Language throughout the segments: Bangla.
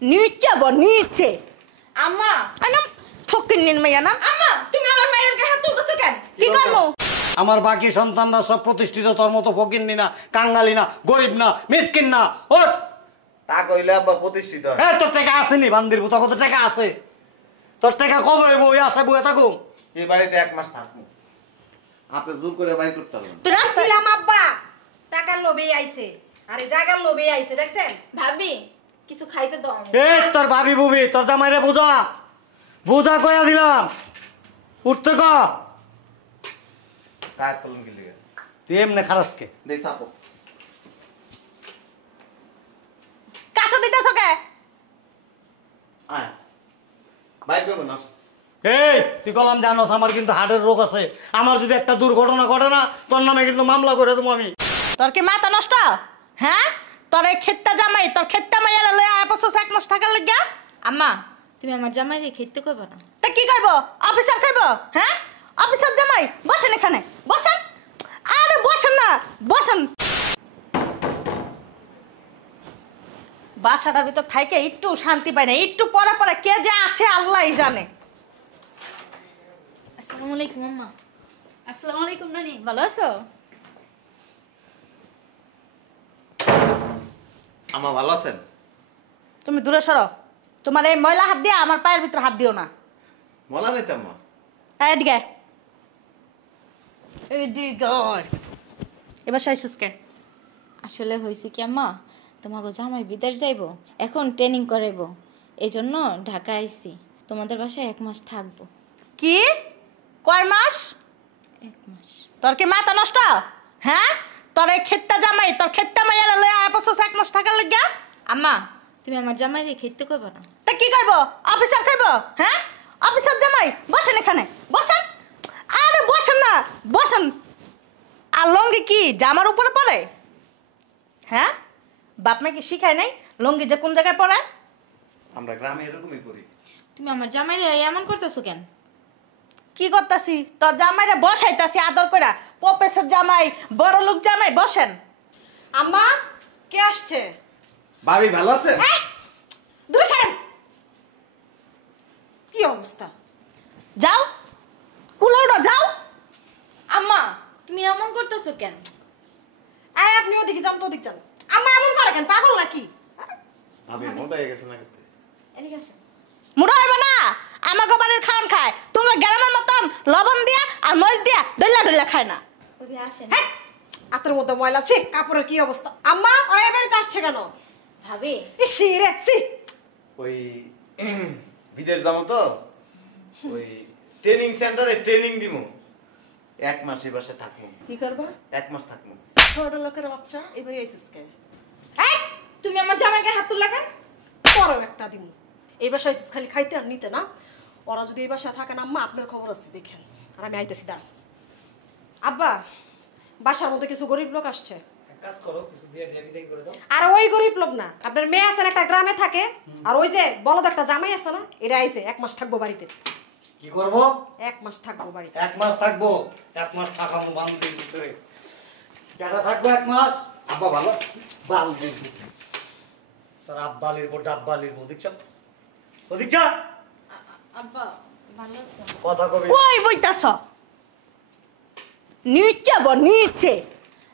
নিচে বল নিচে। আম্মা আনা ফকির নিন মাইয়া না। আম্মা তুমি আমার মায়ের গায়ে হাত তুলতেছো কেন? কি করবো? আমার বাকি সন্তানরা সব প্রতিষ্ঠিত, তোর মতো ফকিন্নি না, কাঙ্গালি না, গরিব না, মিসকিন না। ওর তা কইলে আব্বা প্রতিষ্ঠিত হয়। তোর টাকা আসেনি বান্দির মতো, কত টাকা আছে তোর? টাকা কবে হইব? ওই আশা বয়ে থাকুম। এই বাড়িতে 1 মাস থাকবো, আপনি জোর করে বাইর করতে পারবেন। তুই রাস্তায় ছিলাম আব্বা, টাকার লোভে আইছে আর এই জায়গার লোভে আইছে, দেখছেন? ভাবি কিছু খাইতে দাও। তোর ভাবি বুবি, তোর জামাইরে বুঝা বুঝা কয়া দিলাম, উঠতে ক। কাজ করলেন কি লিগে? তুই এমনি খারাসকে দেই চাপো। কাছে দিতেছ কে? আয় বাইর করবো না। তুই কলাম জানোস আমার কিন্তু হার্টের রোগ আছে। আমার যদি একটা দুর্ঘটনা ঘটে না, তোর নামে কিন্তু মামলা করে দেবো আমি। তোর কি মাথা নষ্ট? হ্যাঁ, তোর এই খেত্তা জামাই, তোর খেত্তা মাইয়ারা লইয়া আপসস 1 মাস থাকার লাগিয়া। আম্মা তুমি আমার জামাইরে খেতে কইবা না। তা কি করব? অফিসার খাইব? হ্যাঁ, অফিসার জামাই বসেন এখানে, বসেন। আরে বসেন না, বসেন। বাসাটার ভিতর থাইকে একটু শান্তি পাই না, একটু পরে পরে কে যে আসে আল্লাহই জানে। আসসালামু আলাইকুম আম্মা। আসসালামু আলাইকুম নানি, ভালো আছো? আমা ভালো আছেন? তুমি দূরে সরো। তোমার এই ময়লা হাত দিয়ে আমার পায়ের ভিতর হাত দিও না। বলা নাই তো আম্মা। এদিকে এদিকে এবার সাইসুস কে? আসলে হয়েছে কি আম্মা, তোমাকে জামাই বিদেশ যাইবো, এখন ট্রেনিং করাইবো, এই জন্য ঢাকা আইছি। তোমাদের বাসায় 1 মাস থাকবো। কি কয় মাস? 1 মাস। তোর কি মাথা নষ্ট? হ্যাঁ, তোর এই খেত্তা জামাই, তোর খেত্তা মাইয়ারা লইয়া আপসস 1 মাস থাকার লাগিয়া। আম্মা তুমি আমার জামাইরে খেতে কইবা না। তা কি করব? অফিসার খাইব? হ্যাঁ, অফিসার জামাই বসেন এখানে, বসেন। আরে বসেন না, বসেন। আর লঙ্গি কি জামার উপরে পড়ে? হ্যাঁ, বাপ মা কি শিখায় নাই লঙ্গি যে কোন জায়গায় পড়ে? আমরা গ্রামে এরকমই করি। তুমি আমার জামাইরে এমন করতেছো কেন? কি করতাছি? তোর জামাইরে বসাইতাছি আদর কইরা। প্রফেসর জামাই, বড় লোক জামাই, বসেন। আম্মা কে আসছে? ভাবি ভালো আছেন? এই, দূরে সরেন। কি অবস্থা? যাও, কুলে উঠো, যাও। আম্মা তুমি এমন করতেছো কেন? আয় আপনি ওদিকে যান, তো ওদিক যান। আম্মা এমন করে কেন? পাগল নাকি? ভাবি মোটা হয়ে গেছে না কিন্তু। এদিকে আসো। মুড়া হইবে না, আমাকে বাড়ির খাওয়ান খায়। তুমি গ্রামের মতন লবণ দিয়া আর মরিচ দিয়া ডইলা ডইলা খায় না। ওই আসেন। হ্যাঁ, হাতের মধ্যে ময়লা, ছি, কাপড়ের কি অবস্থা? আম্মা ওই বাড়িতে আসছে কেন? ভাবি ইসি রে, ছি। ওই বিদেশ যাবো তো, ওই ট্রেনিং সেন্টারে ট্রেনিং দিমু। 1 মাস এই বাসায় থাকবো। কি করবা? 1 মাস থাকবো। ছোট লোকের বাচ্চা এবারে আইছিস কে? এই তুমি আমার জামাইকে হাত তুললা কেন? বড় একটা দিন এই বাসায় আইছিস খালি খাইতে আর নিতে না। ওরা যদি এই বাসায় থাকে না আম্মা, আপনার খবর আছে, দেখেন। আর আমি আইতেছি, দাঁড়া। আব্বা, বাসার মধ্যে কিছু গরিব লোক আসছে। কাজ করো, কিছু দিয়ে বিদায় করে দাও। আর ওই গরিব লোক না, আপনার মেয়ে আছেন একটা গ্রামে থাকে, আর ওই যে বলদ একটা জামাই আছে না, এটা আইছে 1 মাস থাকবো বাড়িতে। কি করবো? 1 মাস থাকবো বাড়িতে। 1 মাস থাকবো? 1 মাস থাকামো বান্দির ভিতরে। কেটা থাকবো 1 মাস? আব্বা ভালো বান্দির ভিতরে। তোর আব্বালির বউ ডাব্বালির বউ, দেখছ? ওদিক যা। আব্বা ভালো আছো? কথা কবি। কই বইতাছ? নিচে বল নিচে।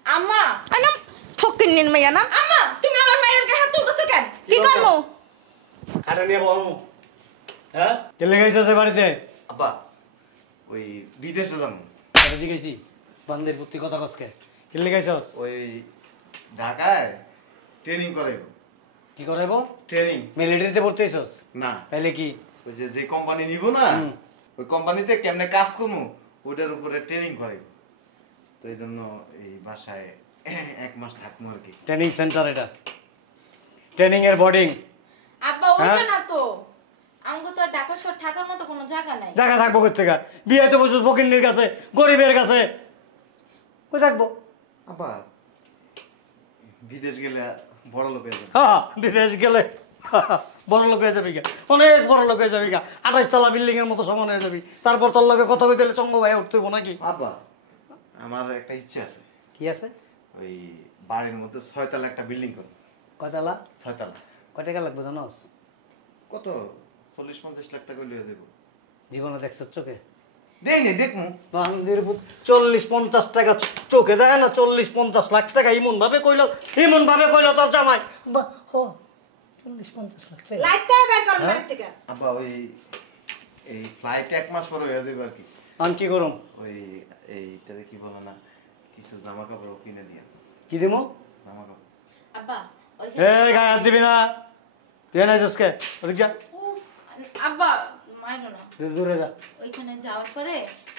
আম্মা আনা ফকির নিন মাইয়া না। আম্মা তুমি আমার মায়ের গায়ে হাত তুলতেছো কেন? কি করবো? খাটা নিয়ে বহো। হ্যাঁ, কেলে গেছিস বাড়িতে? আব্বা ওই বিদেশে যাবো। কাজে গেছি বান্দির বুদ্ধি কথা কসকে। কেলে গেছিস? ওই ঢাকায় ট্রেনিং করাইবো। কি করাইবো? ট্রেনিং। মিলিটারিতে পড়তে এসেছিস? না, তাইলে কি? ওই যে কোম্পানি নিব না, ওই কোম্পানিতে কেমনে কাজ করবো ওটার উপরে ট্রেনিং করাইবো। তো এই জন্য এই বাসায় 1 মাস থাকবো আর কি। ট্রেনিং সেন্টার এটা, ট্রেনিং এর বোর্ডিং। আব্বা ওইটা না তো, আমগো তো আর ঢাকা শহর থাকার মতো কোনো জায়গা নাই। জায়গা থাকবো কোথেকে? বিয়ে তো বসুস ফকিন্নির কাছে, গরিবের কাছে, কই থাকবো? আব্বা বিদেশ গেলে বড় লোক হয়ে যাবে। হ্যাঁ, বিদেশ গেলে বড় লোক হয়ে যাবি গা, অনেক বড় লোক হয়ে যাবি গা। 28 তলা বিল্ডিং এর মতো সমান হয়ে যাবি। তারপর তোর লোকে কথা কইতে হলে চঙ্গ ভাই উঠতে হইব নাকি? আব্বা আমার একটা ইচ্ছা আছে, কি আছে? ওই বাড়ির মধ্যে 6 তলা একটা বিল্ডিং করবো। কয়তলা? 6 তলা। কয় টাকা লাগবে জানোস? কত 40-50 লাখ টাকা লিয়ে দেব। জীবনে দেখছো চোখে? দেই নি দেখমু। বান্দির পুত 40-50 টাকা চোখে দেখে না, 40-50 লাখ টাকা এমন ভাবে কইলো তোর জামাই। 40-50 লাখ টাকা। লাইটটা বের করুন বাড়ি থেকে। আব্বা ওই এই ফ্লাইট 1 মাস পরে হয়ে যাবে আর কি। আমি কি করুম? ওই এইটারে কি বলে না, কিছু জামা কাপড় কিনে দিয়া। কি দেবো? জামা কাপড়। আব্বা এই গায়ে হাত দিবি না, তুই না জসকে ওদিক যা, উফ, আব্বা মাইনো না। দূরে যা। ওইখানে যাওয়ার পরে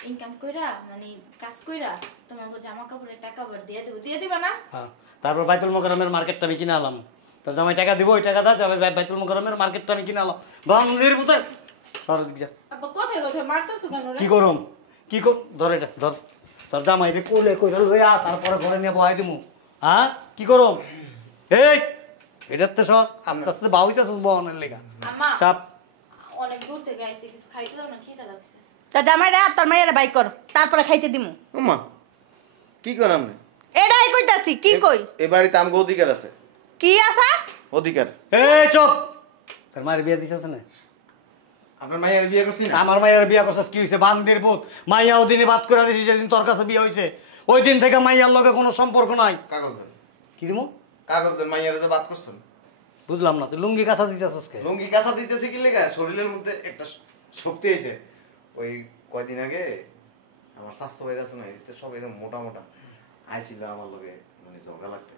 ইনকাম কইরা মানে কাজ কইরা তোমাকে জামা কাপড়ের টাকা ভর দিয়ে দিবা না? হ্যাঁ, তারপর বাইতুল মোকাররমের মার্কেটটা আমি কিনে আলাম। তোর জামাই টাকা দিব, ওই টাকা দা যাবে বাইতুল মোকাররমের মার্কেটটা আমি কিনে আলাম। বান্দির পুত সর দিক যা। আব্বা কোথায় কোথায় মারতেছো কেন রে? কি করুম? ধর এটা ধর, তোর জামাই রে কোলে কইরা লইয়া তারপরে ঘরে নিয়ে বহাই দিমু। হ্যাঁ কি করুম? এই এটাতে সব আস্তে আস্তে বাউইতেছস বহনের লেগা। আম্মা চাপ। অনেক দূর থেকে আইছি, কিছু খাইতে দাও না, খিদে লাগছে। তা জামাই রে আর তোর মায়ের বাই কর, তারপরে খাইতে দিমু। আম্মা কি করাম নে? এটাই কইতাছি, কি কই? এই বাড়িতে আমগো অধিকার আছে। কি আসা? অধিকার। এই চুপ। তোর মায়ের বিয়ে দিছস না? আপনার মাইয়ার বিয়ে করছি না? আমার মাইয়ার বিয়া করছস কি হইছে? বান্দির পুত, মাইয়া ওদিনে বাদ করে দিছি যেদিন তোর কাছে বিয়ে হইছে, ওই দিন থেকে মাইয়ার লগে কোনো সম্পর্ক নাই। কাগজ দেন। কি দিমু? কাগজ দেন, মাইয়ারে যে বাদ করছেন। বুঝলাম না, তুই লুঙ্গি কাঁচা দিতেছস কে? লুঙ্গি কাঁচা দিতেছে কি লেগা? শরীরের মধ্যে একটা শক্তি আছে। ওই কয়দিন আগে আমার স্বাস্থ্য ভাই আছে না, এতে সব এরকম মোটা মোটা আইছিল আমার লগে, মানে ঝগড়া লাগতে।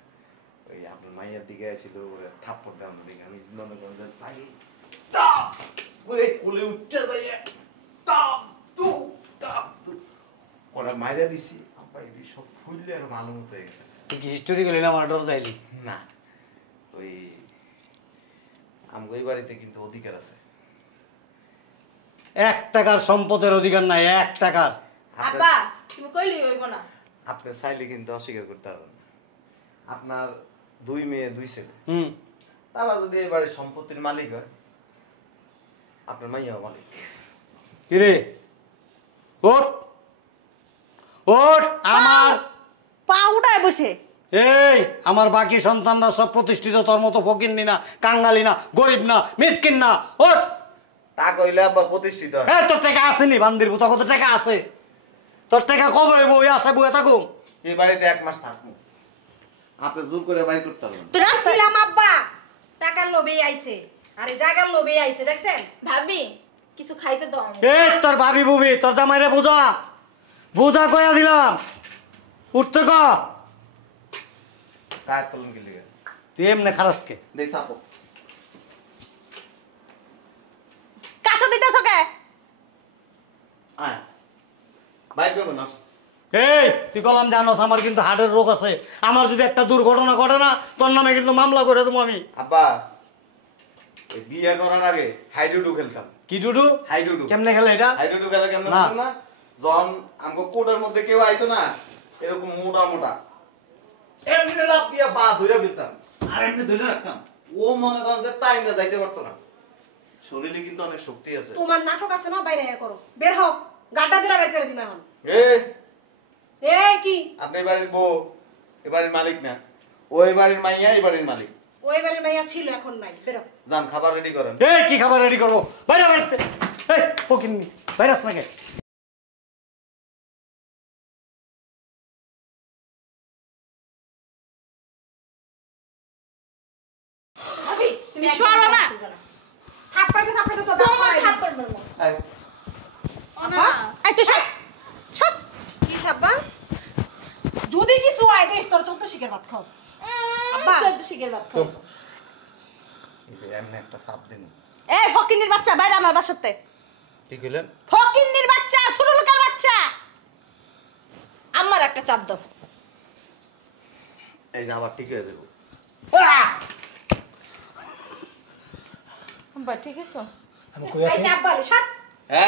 ওই আপনার মাইয়ার দিকে আইছিল, ওরে থাপ্পড় দেওয়ার দিকে আমি মনে করেন যে চাই ওরে কোলে উঠতে যাই, ওরা মাইরা দিছি। আপা এই সব ফুললে আর ভালো মতো হয়ে গেছে। তুই কি হিস্টোরি গেলি না মার্ডার দাইলি? না, ওই আমগো এই বাড়িতে কিন্তু অধিকার আছে। 1 টাকার সম্পদের অধিকার নাই, 1 টাকার। আব্বা তুমি কইলি হইব না। আপনি চাইলে কিন্তু অস্বীকার করতে পারবেন না। আপনার 2 মেয়ে 2 ছেলে, তারা যদি এই বাড়ির সম্পত্তির মালিক হয়, আপনার মাইয়াও মালিক। কিরে ওঠ ওঠ, আমার পা উঠায় বসে। এই আমার বাকি সন্তানরা সব প্রতিষ্ঠিত, তোর মতো ফকিন্নি না, কাঙ্গালি না, গরিব না, মিসকিন না। ওঠ। তা কইলে আব্বা প্রতিষ্ঠিত হয়। হ্যাঁ, তোর টাকা আসেনি বান্দির পুত, কত টাকা আছে তোর? টাকা কবে হইব? ওই আশা বয়ে থাকুম। এই বাড়িতে 1 মাস থাকবো, আপনি জোর করে বাইর করতে পারবেন। তুই রাস্তায় ছিলাম আব্বা, টাকার লোভে আইছে, আরে জায়গার লোভে আইছে, দেখছেন? ভাবি কিছু খাইতে দাও আমাকে। এই তোর ভাবি বুবি, তোর জামাইরে বুঝা বুঝা কইয়া দিলাম, উঠতে ক। কাজ করলেন কি লেগে? তুই এমনি খারাসকে দেই চাপো। কাছে দিতেছ কে? আয় বাইর করবেন না। এই তুই কলাম জানোস আমার কিন্তু হার্টের রোগ আছে, আমার যদি একটা দুর্ঘটনা ঘটে না, তোর নামে কিন্তু মামলা করে দেবো আমি। আব্বা এই বিয়ে করার আগে হাইডুডু খেলতাম। কি ডুডু? হাইডুডু কেমনে খেলে এটা? হাইডুডু খেলা কেমন না। না? যখন আমগো কোটের মধ্যে কেউ আইতো না, এরকম মোটা মোটা এমনি লাভ দিয়া পা ধরে ফেলতাম আর এমনি ধরে রাখতাম। ও মনে করেন যে টাইম না যাইতে পারতো না। শরীরে কিন্তু অনেক শক্তি আছে। তোমার নাটক আছে না, বাইরে করো, বের হও, গাড্ডা দিরা বের করে দিমা এখন। এ কি আপনি এই বাড়ির বউ, এই বাড়ির মালিক না। ওই বাড়ির মাইয়া এই বাড়ির মালিক। ওই বাড়ির মাইয়া ছিল, এখন নাই, বেরো। যান খাবার রেডি করেন। এই কি খাবার রেডি করবো? বাইরে বাড়িতে এই ফকিন্নি ভাইরাস নাকি? ভাবি তুমি সরো না। করবে না। থাপ্পড়ে থাপ্পড়ে তো দাঁত তোমার ফালাই দিই। থাপ্পড় মারবো। আয়। না এই তুই সব সব কি সাব্বা? যদি কিছু হয় দেশ তোর 14 শিকের ভাত খাও। আব্বা। 14 শিকের ভাত খাও। এই যে এমনি একটা চাপ দিন। এই ফকিন্নির বাচ্চা বাইরে আমার বাসাতে। কি কইলেন? ফকিন্নির বাচ্চা, ছোট লোকের বাচ্চা। আমার একটা চাপ দাও। এই যে আবার ঠিক হয়ে যাবো। আব্বা ঠিক আছে? আমি কই আছি? এই আব্বা রে সাত।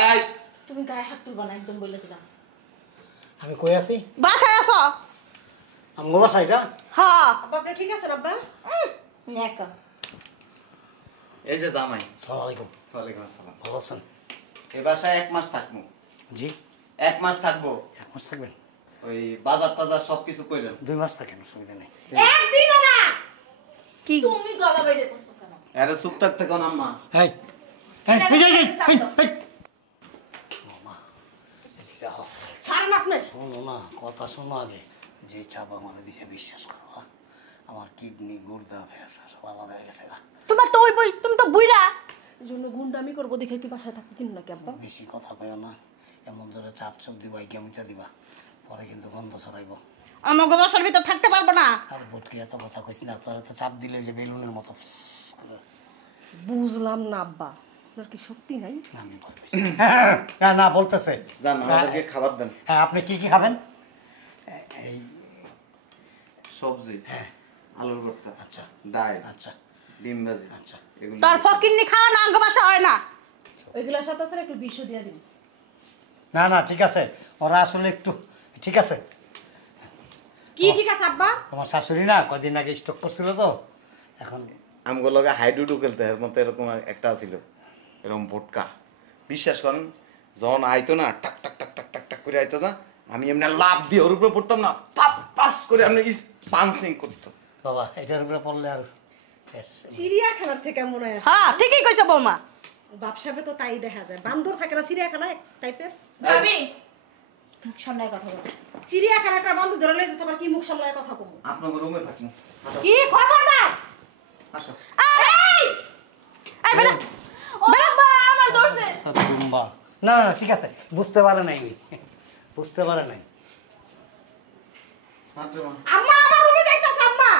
এই তুমি গায়ে হাত তুলবা না, একদম বলে দিলাম। আমি কই আছি? বাসায় আসো। আমগো বাসা এটা? হ্যাঁ। আব্বা আপনি ঠিক আছেন আব্বা? নেকা এই যে জামাই। আসসালামু আলাইকুম। ওয়ালাইকুম আসসালাম। ভালো আছেন? এই বাসায় 1 মাস থাকবো। জি। 1 মাস থাকবো। 1 মাস থাকবেন? ওই বাজার টাজার সবকিছু কইলেন। 2 মাস থাকেন, অসুবিধা নেই। একদিনও না। কি তুমি গলা বাইরে করছো কেন? আরে চুপ থাকতে কোন আম্মা। এই ছাড়েন আপনি। শোনো না, কথা শোনো আগে। যে চাপ আমার দিছে বিশ্বাস করো, আমার কিডনি গুর্দা ভেসা সব আলাদা হয়ে গেছে। তোমার তো ওই বই, তুমি তো বুইরা। এই জন্য গুন্ডামি করবো দেখে কি বাসায় থাকতে কিনুন নাকি আব্বা? বেশি কথা কয়ো না, এমন ধরে চাপ চোপ দিবা, গেমিটা দিবা, পরে কিন্তু গন্ধ ছড়াইব। আমাকে বাসার ভিতর থাকতে পারবো না। আর বুটকি এত কথা কইছি না, তোরা তো চাপ দিলে যে বেলুনের মতো বুঝলাম না আব্বা, আপনার কি শক্তি নাই? আমি ভয় পাইছি। হ্যাঁ না বলতেছে। জান আমাদেরকে খাবার দেন। হ্যাঁ, আপনি কি কি খাবেন? এই সবজি, আলুর ভর্তা, আচ্ছা ডাল, আচ্ছা ডিম ভাজি, আচ্ছা। এগুলো তোর ফকিন্নি খাওয়া না আঙ্গ বাসা হয় না। ওইগুলোর সাথে স্যার একটু 200 দিয়ে দিন। না না ঠিক আছে, ওরা আসলে একটু ঠিক আছে। কি ঠিক আছে আব্বা? তোমার শাশুড়ি না কদিন আগে স্টক করছিল তো, এখন আমগুলো লগে হাইডুডু খেলতে এর মতো এরকম একটা ছিল, এরকম ভোটকা। বিশ্বাস করেন যখন আইতো না, টাক টাক টাক টাক টাক টাক করে আইতো না, আমি এমনি লাভ দিয়ে ওর উপরে পড়তাম না, পাপ পাস করে আপনি পাঞ্চিং করতো। বাবা এটার উপরে পড়লে আর শেষ। চিড়িয়াখানার থেকে মনে হয় হ্যাঁ ঠিকই কইছো বৌমা। বাপসাবে তো তাই দেখা যায়, বান্দর থাকে না চিড়িয়াখানা এক টাইপের। ভাবি মুখ সামলায় কথা বলো। চিড়িয়াখানাটা বান্দর ধরে লইছে, আবার কি মুখ সামলায় কথা কম? আপনার রুমে থাকবো। কি খবরদার? আসো। এই বেটা, ও বাবা আমার দৌড়ছে। দুম্বা। না না ঠিক আছে, বুঝতে পারে নাই, বুঝতে পারে নাই। হাঁটে মা। আম্মা আমার রুমে যাইতাছে আম্মা।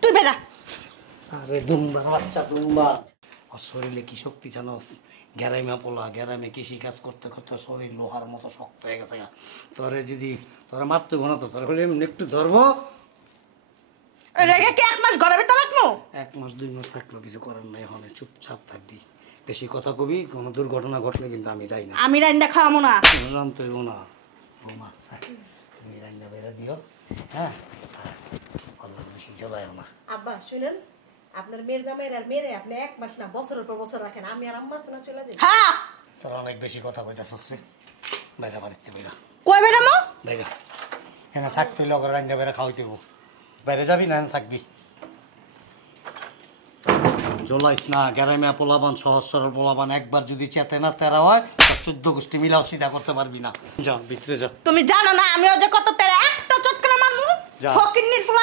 তুই বেটা। আরে দুম্বার বাচ্চা দুম্বা। আর শরীরে কি শক্তি জানোস? গ্যারামে পোলা, গ্যারামে কৃষি কাজ করতে করতে শরীর লোহার মতো শক্ত হয়ে গেছে। তোরে যদি তোরা মারতে ঘন তো তোর হলে এমনি একটু ধরবো। রেগে কি 1 মাস ঘরের ভিতর রাখবো? 1 মাস 2 মাস থাকলেও কিছু করার নাই, হলে চুপচাপ থাকবি। বেশি কথা কবি, কোনো দুর্ঘটনা ঘটলে কিন্তু আমি যাই না। আমি রান্না খাওয়াবো না। জানতে হইব না বৌমা, তুমি রান্না বেড়ে দিও। হ্যাঁ অল্প বেশি জ্বলাইও না। আব্বা শুনেন, আপনার মেয়ের জামাইয়ের আর মেয়েরে আপনি 1 মাস না বছরের পর বছর রাখেন, আমি আর আম্মা না চলে যাই। হ্যাঁ তোরা অনেক বেশি কথা কইতাছস রে। বাইরে বাড়িতে বেরা, কই বেটা মো? বাইরে এখানে থাকতে হইলে ওকে রান্না বেড়ে খাওয়াইতে হইব। বাইরে যাবি না এখানে থাকবি। জ্বলাইস না, গ্যারামে পোলাবান সহজ সরল পোলাবান একবার যদি চেতে না তেরা হয়, 14 গোষ্ঠী মিলাও সিধা করতে পারবি না। যা ভিতরে যা। তুমি জানো না আমি ওই যে কত তেরে একটা চটকানা মারমু। যা। ফকিন্নির ফুলা